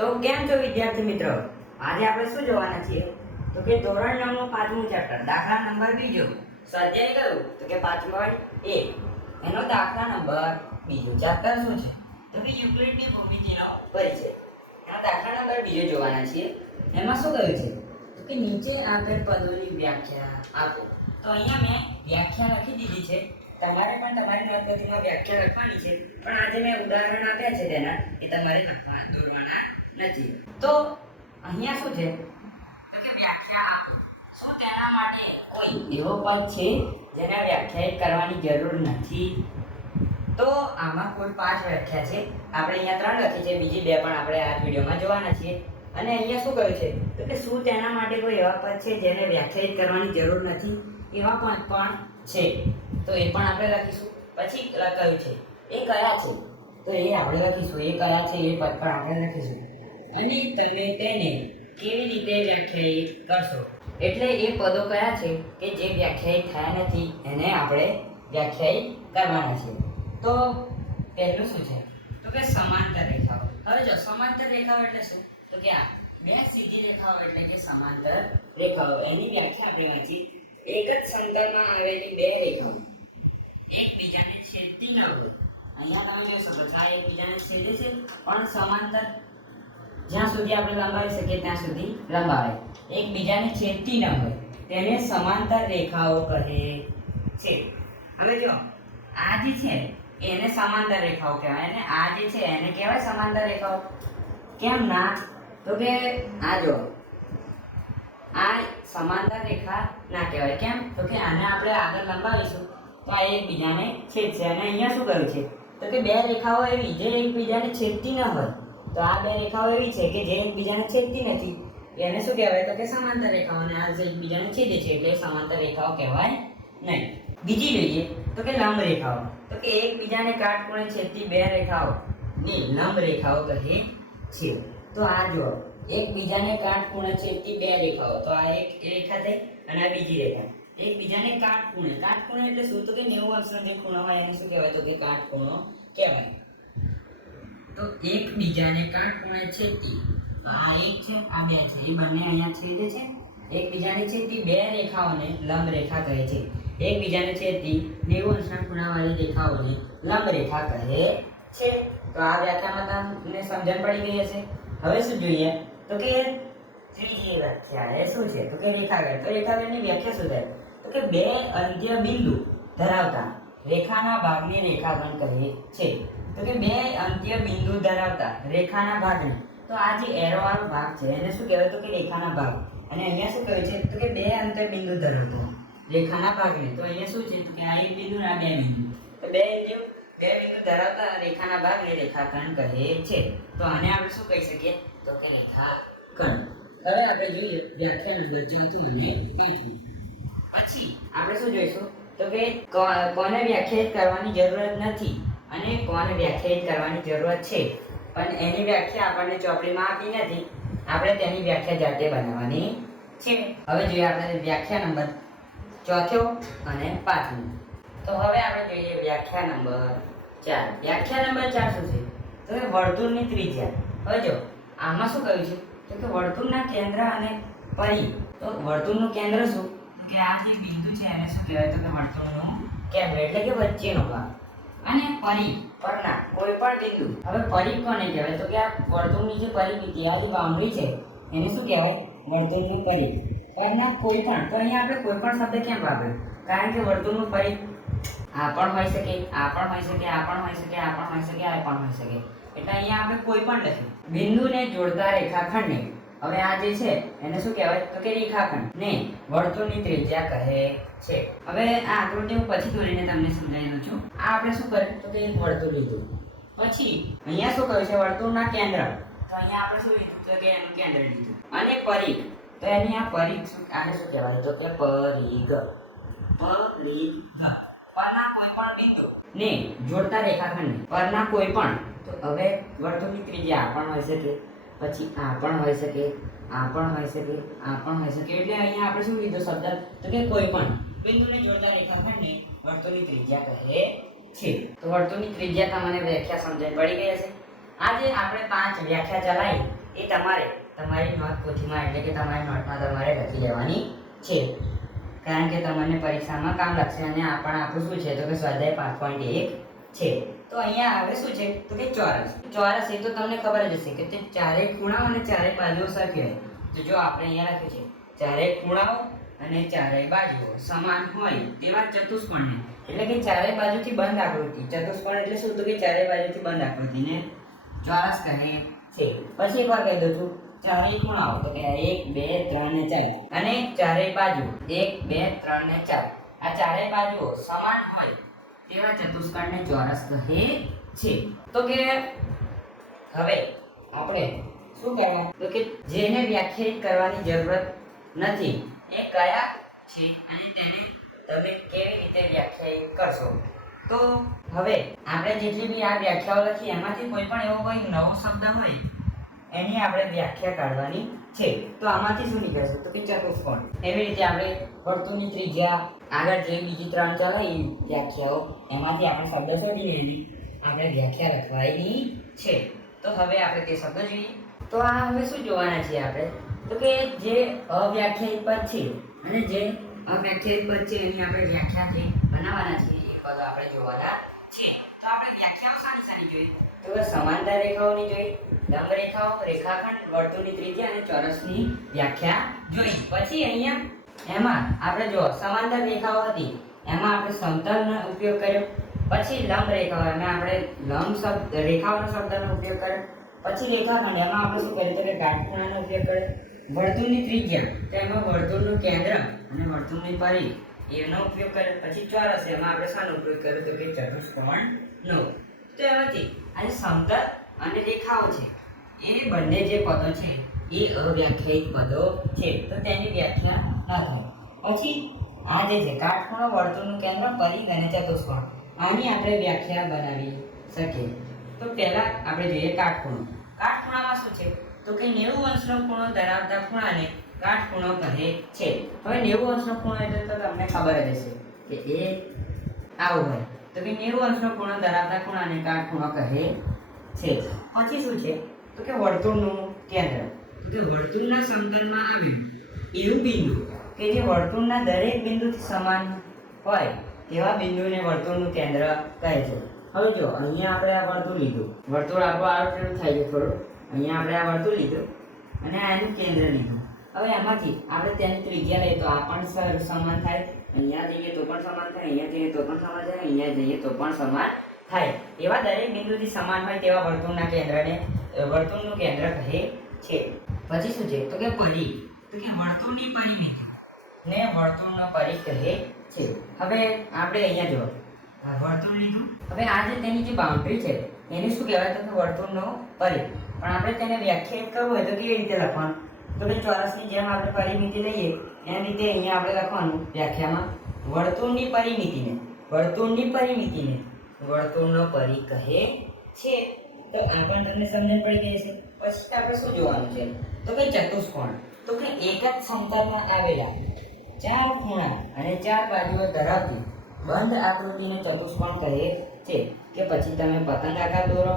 તો કેમ છો વિદ્યાર્થી મિત્રો? આજે આપણે શું જોવાના છીએ? તો કે ધોરણ 9 નું પાંચમું ચેપ્ટર દાખલા નંબર બીજો સ્વાધ્યાય કયું? તો કે 5.1 એનો દાખલા નંબર બીજો ચેપ્ટર શું છે? તો કે યુક્લિડની ભૂમિતિનો પરિચય. એનો દાખલા નંબર બીજો જોવાના છીએ. એમાં શું કહ્યું છે? તો કે નીચે આપેલ પદોની વ્યાખ્યા આપો. તો અહીંયા મેં વ્યાખ્યા લખી દીધી છે. તમારે પણ તમારી નોટબુકમાં વ્યાખ્યા લખવાની છે, પણ આજે મેં ઉદાહરણ આપ્યા છે તેના એ તમારે દોરવાના નથી. તો અહીંયા શું છે? તો કે વ્યાખ્યા આપો. શું તેના માટે કોઈ એવો પદ છે જેને વ્યાખ્યાયિત કરવાની જરૂર નથી? તો આમાં કુલ 5 વ્યાખ્યા છે. આપણે અહીંયા 3 લખી છે, બીજી 2 પણ આપણે આ વિડીયોમાં જોવાના છીએ. અને અહીંયા શું કહ્યું છે? તો કે શું તેના માટે કોઈ એવા પદ છે જેને વ્યાખ્યાયિત કરવાની જરૂર નથી? એવા પદ પણ છે. તો એ પણ આપણે લખીશું. પછી કહ્યું છે એ કયા છે? તો એ આપણે લખીશું. એ કયા છે એ પદ પણ આપણે લખીશું. અને તમે તેને કેવી રીતે વ્યાખ્યાયિત કરશો? એટલે એ પદો કયા છે કે જે વ્યાખ્યાયિત થયા નથી એને આપણે વ્યાખ્યાયિત કરવાના છે. તો પહેલું શું છે? તો કે સમાંતર રેખાઓ. હવે જો સમાંતર રેખાઓ એટલે શું? તો કે આ બે સીધી રેખાઓ એટલે કે સમાંતર રેખાઓ. એની વ્યાખ્યા આપણે વાંચી. એક જ સમતલમાં આવેલી બે રેખાઓ એકબીજાને છેદતી ન હોય. અહીંયા તમે જોઈ શકો છો આ એકબીજાને છેદે છે પણ સમાંતર જ્યાં સુધી આપણે લંબાવી શકીએ ત્યાં સુધી લંબાવાય. એકબીજાને છેદતી ન હોય તેને સમાંતર રેખાઓ કહે છે. હવે જો આ જે છે એને સમાંતર રેખાઓ કહેવાય અને આ જે છે એને કહેવાય સમાંતર રેખાઓ. કેમ ના? તો કે આ જો આ સમાંતર રેખા ના કહેવાય. કેમ? તો કે આને આપણે આગળ લંબાવીશું તો આ એકબીજાને છેદશે. અને અહીંયા શું કહ્યું છે? તો કે બે રેખાઓ એવી જે એકબીજાને છેદતી ન હોય. તો આ બે રેખાઓ એવી છે કે જે એકબીજાને છેદતી નથી એને શું કહેવાય? તો કે સમાંતર રેખાઓ. અને આ જે એકબીજાને છેદે છે એટલે સમાંતર રેખાઓ કહેવાય નહીં. બીજી જોઈએ તો કે લંબ રેખાઓ. તો કે એકબીજાને કાટખૂણે છેદતી બે રેખાઓ ને લંબ રેખાઓ કહે છે. તો આ જો એકબીજાને કાટખૂણે છેદતી બે રેખાઓ. તો આ એક રેખા થઈ અને આ બીજી રેખા. એકબીજાને કાટખૂણે. કાટખૂણે એટલે શું? તો કે 90 અંશનો જે ખૂણો હોય એને શું કહેવાય? તો કે કાટખૂણો કહેવાય. તો એકબીજાને કાટખૂણે છેદતી. તો આ એક છે આ બે છે એ બંને અહીંયા છેદે છે. એકબીજાને છેદતી બે રેખાઓને લંબ રેખા કહે છે. એકબીજાને છેદતી 90 અંશના ખૂણાવાળી રેખાઓને લંબ રેખા કહે છે. તો આ વ્યાખ્યામાં તમને સમજણ પડી ગઈ હશે. હવે શું જોઈએ? તો કે ત્રીજી વ્યાખ્યા એ શું છે? તો કે રેખાખંડ. તો રેખાખંડની વ્યાખ્યા શું થાય? તો કે બે અંત્ય બિંદુ ધરાવતા રેખાના ભાગને રેખાખંડ કહે છે. તો કે બે અંત્ય બિંદુ ધરાવતા રેખાના ભાગને. તો આ જે એરો વાળો ભાગ છે એને શું કહેવાય? તો કે રેખાના ભાગ. અને અહીંયા શું કહ્યું છે? તો કે બે અંત્ય બિંદુ ધરાવતા રેખાના ભાગને. તો અહીંયા શું છે? તો કે આ એક બિંદુ અને આ બે બિંદુ. તો બે બિંદુ ધરાવતા રેખાના ભાગને રેખાખંડ કહે છે. તો આને આપણે શું કહી શકીએ? તો કે રેખાખંડ. હવે આપણે જોઈએ વ્યાખ્યા નંબર 4 અને 5. પછી આપણે શું જોઈશું? તો કે કોને વ્યાખ્યાયિત કરવાની જરૂરત નથી અને કોને વ્યાખ્યાયિત કરવાની જરૂરત છે. પણ એની વ્યાખ્યા આપણને ચોપડીમાં આપી નથી. આપણે તેની વ્યાખ્યા જાતે બનાવવાની છે. હવે જોઈએ આપણે વ્યાખ્યા નંબર 4 અને 5. તો હવે આપણે જોઈએ વ્યાખ્યા નંબર 4. વ્યાખ્યા નંબર 4 શું છે? તો કે વર્તુળની ત્રિજ્યા. હવે જો આમાં શું કહ્યું છે? તો કે વર્તુળના કેન્દ્ર અને પરિ. તો વર્તુળનું કેન્દ્ર શું? કે આ જે બિંદુ છે એને શું કહેવાય? તો કે વર્તુળનું કેન્દ્ર એટલે કે વચ્ચેનો ભાગ. અને પરિ પરના કોઈ પણ બિંદુ. હવે પરિ કોને કહેવાય? તો કે આ વર્તુળની જે પરિમિતિ આ જે બાઉન્ડ્રી છે એને શું કહેવાય? વર્તુળનું પરિ. પરના કોઈ પણ. તો અહીંયા આપણે કોઈ પણ શબ્દ કેમ વાપર્યો? કારણ કે વર્તુળનું પરિ આ પણ હોઈ શકે, આ પણ હોઈ શકે, આ પણ હોઈ શકે, આ પણ હોઈ શકે, આ પણ હોઈ શકે. એટલે અહીંયા આપણે કોઈ પણ લખ્યું. બિંદુને જોડતા રેખાખંડને. હવે આ જે છે એને શું કહેવાય? તો કે રેખાખંડ ને વર્તુળની ત્રિજ્યા કહે છે. હવે આ આકૃતિ હું પછી દોરીને તમને સમજાવી દઉં છું. આ આપણે શું કર્યું? તો કે એક વર્તુળ લીધું. પછી અહીંયા શું કહ્યું છે? વર્તુળના કેન્દ્ર. તો અહીંયા આપણે શું લીધું? તો કે એનું કેન્દ્ર લીધું. અને પરિઘ. તો એની આ પરિઘ આને શું કહેવાય? તો કે પરિઘ. પરિઘ. પરના કોઈ પણ બિંદુ ને જોડતા રેખાખંડને. પરના કોઈ પણ. તો હવે વર્તુળની ત્રિજ્યા આ પણ હોઈ શકે, પછી આ પણ હોઈ શકે, આ પણ હોઈ શકે, આ પણ હોઈ શકે. એટલે અહીંયા આપણે શું લીધો શબ્દ? તો કે કોઈ પણ બિંદુને જોડતા રેખાખંડને વર્તુળની ત્રિજ્યા કહે છે. તો વર્તુળની ત્રિજ્યા તમને વ્યાખ્યા સમજણ પડી ગઈ હશે. આજે આપણે 5 વ્યાખ્યા ચલાવી એ તમારે તમારી નોટપોથીમાં એટલે કે તમારી નોટમાં તમારે લખી લેવાની છે, કારણ કે તમને પરીક્ષામાં કામ લાગશે. અને આ પણ આપણું શું છે તો કે સ્વાધ્યાય 5.1 છે. તો અહીંયા આવે શું છે તો કે ચોરસ. ચોરસ એ તો તમને ખબર જ હશે કે તે ચારેય ખૂણાઓ અને ચારેય બાજુઓ સરખી હોય. તો જો આપણે અહીંયા લખ્યું છે ચારેય ખૂણાઓ અને ચારેય બાજુઓ સમાન હોય તેવા ચતુષ્કોણને, એટલે કે ચારેય બાજુથી બંધ આકૃતિ. ચતુષ્કોણ એટલે શું તો કે ચારેય બાજુથી બંધ આકૃતિને ચોરસ કહે છે. પછી એકવાર કહી દઉં છું, ચારેય ખૂણાઓ તો કે 1 2 3 ને 4 અને ચારેય બાજુ 1 2 3 ને 4, આ ચારેય બાજુઓ સમાન હોય તેવા ચતુષ્કોણને ચોરસ કહે છે. તો કે હવે આપણે શું કરવા તો કે જેને વ્યાખ્યાયિત કરવાની જરૂરત નથી એ કયા છે અને તેને તમે કેવી રીતે વ્યાખ્યાયિત કરશો. તો હવે આપણે જેટલી બી આ વ્યાખ્યાઓ લખી એમાંથી કોઈ પણ એવો કોઈ નવો શબ્દ હોય એની આપણે વ્યાખ્યા કાઢવાની છે. તો આમાંથી શું નીકળશે તો કે ચતુષ્કોણ. એવી રીતે આપણે વર્તુળની ત્રિજ્યા આગળ જે બીજી 3 ચાલે એ વ્યાખ્યાઓ એમાંથી આપણે શબ્દ શોધી લેવી, આપણે વ્યાખ્યા લખવાની છે. તો હવે આપણે તે શબ્દ જોઈએ. તો આ હવે શું જોવાના છીએ આપણે તો કે જે અવ્યાખ્યાયિત પદ છે અને જે અવ્યાખ્યાયિત પદ છે એની આપણે વ્યાખ્યા જે બનાવવાના છે એ પદ આપણે જોવાના છે. તો આપણે વ્યાખ્યાઓ શાની શાની જોઈ તો કે સમાંતર રેખાઓની જોઈ, લંબ રેખાઓ, રેખાખંડ, વર્તુળની ત્રિજ્યા અને ચોરસની વ્યાખ્યા જોઈ. પછી અહીંયા એમાં આપણે જો સમાંતર રેખાઓ હતી એમાં આપણે સમતલનો ઉપયોગ કર્યો. પછી લંબ રેખાઓ એમાં આપણે લંબ શબ્દ રેખાઓનો શબ્દનો ઉપયોગ કર્યો. પછી રેખાખંડ એમાં આપણે શું કર્યું તો કે કાટખૂણાનો ઉપયોગ કર્યો. વર્તુળની ત્રિજ્યા તો એમાં વર્તુળનું કેન્દ્ર અને વર્તુળની પરિઘ એનો ઉપયોગ કર્યો. પછી ચોરસ એમાં આપણે શાનો ઉપયોગ કર્યો તો કે ચતુષ્કોણનો. તો એમાંથી આજે સમતલ અને રેખાઓ છે એ બંને જે પદો છે એ અવ્યાખ્યાયિત પદો છે, તો તેની વ્યાખ્યા ન થાય. પછી આ જે છે કાટખૂણો, વર્તુળનું કેન્દ્ર, પરિઘ અને ચતુષ્કોણ, આની આપણે વ્યાખ્યા બનાવી શકીએ. તો પહેલા આપણે જોઈએ કાટખૂણો. કાટખૂણામાં શું છે તો કે 90 અંશનો ખૂણો ધરાવતા ખૂણાને કાટખૂણો કહે છે. હવે 90 અંશનો ખૂણો એટલે તો તમને ખબર જ હશે કે એ આવું હોય તો કે 90 અંશનો ખૂણો ધરાવતા ખૂણાને કાટખૂણો કહે છે. પછી શું છે તો કે વર્તુળનું કેન્દ્ર. તો વર્તુળના સમતલમાં આવેલું એવું બિંદુ કે જે વર્તુળના દરેક બિંદુથી સમાન હોય તેવા બિંદુને વર્તુળનું કેન્દ્ર કહે છે. હવે જો અહીંયા આપણે આ વર્તુળ લીધું, વર્તુળ આપણું આવું થાય છે થોડું. અહીંયા આપણે આ વર્તુળ લીધું અને આનું કેન્દ્ર લીધું. હવે આમાંથી આપણે તેની ત્રિજ્યા લઈએ તો આ પણ સમાન થાય, અહીંયા જઈએ તો પણ સમાન થાય, અહીંયા જઈએ તો પણ સમાન થાય, અહીંયા જઈએ તો પણ સમાન થાય. એવા દરેક બિંદુથી સમાન હોય તેવા વર્તુળના કેન્દ્રને વર્તુળનું કેન્દ્ર કહે છે. પછી શું છે તો કે પરિઘ. તો કે વર્તુળની પરિમિતિ ને વર્તુળનો પરિઘ કહે છે. હવે આપણે અહીંયા જો વર્તુળ લીધું, હવે આ જે તેની જે બાઉન્ડ્રી છે એને શું કહેવાય તો કે વર્તુળનો પરિઘ. પણ આપણે તેને વ્યાખ્યાયિત કરવું હોય તો કેવી રીતે લખવાનું તો કે ચોરસની જેમ આપણે પરિમિતિ લઈએ એની રીતે અહીંયા આપણે લખવાનું વ્યાખ્યામાં વર્તુળની પરિમિતિને વર્તુળનો પરિઘ કહે છે. તો આ પણ તમને સમજણ પડી ગઈ છે. પછી આપણે શું જોવાનું છે તો કે ચતુષ્કોણ. તો કે એક જ સમતલમાં આવેલા 4 ખૂણા અને 4 બાજુઓ ધરાવતી બંધ આકૃતિને ચતુષ્કોણ કહે છે. કે પછી તમે પતંગ આકાર દોરો,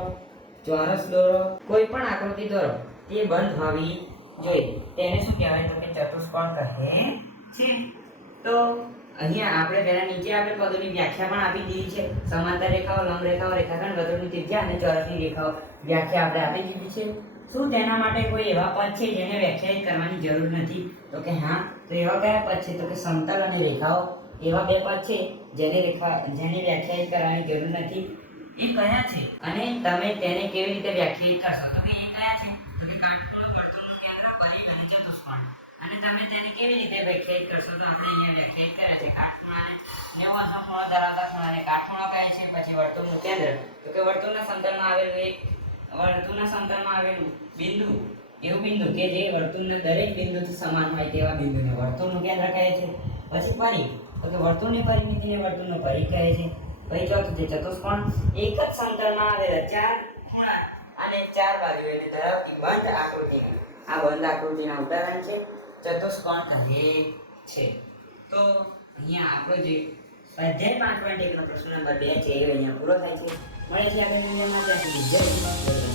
ચોરસ દોરો, કોઈ પણ આકૃતિ દોરો તે બંધ હોવી જોઈએ, તેને શું કહેવાય તો કે ચતુષ્કોણ કહે છે. તો અહીંયા આપણે પહેલા નીચે આપણે પદોની વ્યાખ્યા પણ આપી દીધી છે. સમાંતર રેખાઓ, લંબ રેખાઓ, રેખાખંડ, વર્તુળની ત્રિજ્યા અને ચોરસની રેખાઓ વ્યાખ્યા આપણે આપી દીધી છે. શું તેના માટે કોઈ એવા પદ છે જેને વ્યાખ્યાયિત કરવાની જરૂર નથી તો કે હા. તો એવા કયા પદ છે તો કે સમતલ અને રેખાઓ એવા બે પદ છે જેને વ્યાખ્યાયિત કરવાની જરૂર નથી. એ કયા છે અને તમે તેને કેવી રીતે વ્યાખ્યાયિત કરશો તો કે એ કયા છે તો કે કાટખૂણો, વર્તુળનું કેન્દ્ર, પરિઘ અને ચતુષ્કોણ. અને તમે તેને કેવી રીતે વ્યાખ્યાયિત કરશો તો આપણે અહીંયા વ્યાખ્યાયિત કર્યા છે. કાટખૂણાને 90 અંશનો ખૂણો ધરાવતા ખૂણાને કાટખૂણો કહે છે. પછી વર્તુળનું કેન્દ્ર તો કે વર્તુળના સમતલમાં આવેલું બિંદુ, એવું બિંદુ કે જે વર્તુળના દરેક બિંદુથી સમાન હોય તેવા બિંદુને વર્તુળનું કેન્દ્ર કહે છે. પછી પરિઘ તો કે વર્તુળની પરિમિતિને વર્તુળનો પરિઘ કહે છે. પછી ચોથું છે ચતુષ્કોણ. એક જ સમતલમાં આવેલા 4 ખૂણા અને 4 બાજુઓને ધરાવતી બંધ આકૃતિને, આ બંધ આકૃતિના ઉદાહરણ છે ચતુષ્કોણ કહે છે. તો અહીંયા આપણો જે સ્વાધ્યાય 5.1 નો પ્રશ્ન નંબર 2 છે એ અહીંયા પૂરો થાય છે. મળે છે આગળની વિડીયોમાં. ત્યાં સુધી જય હિન્દ.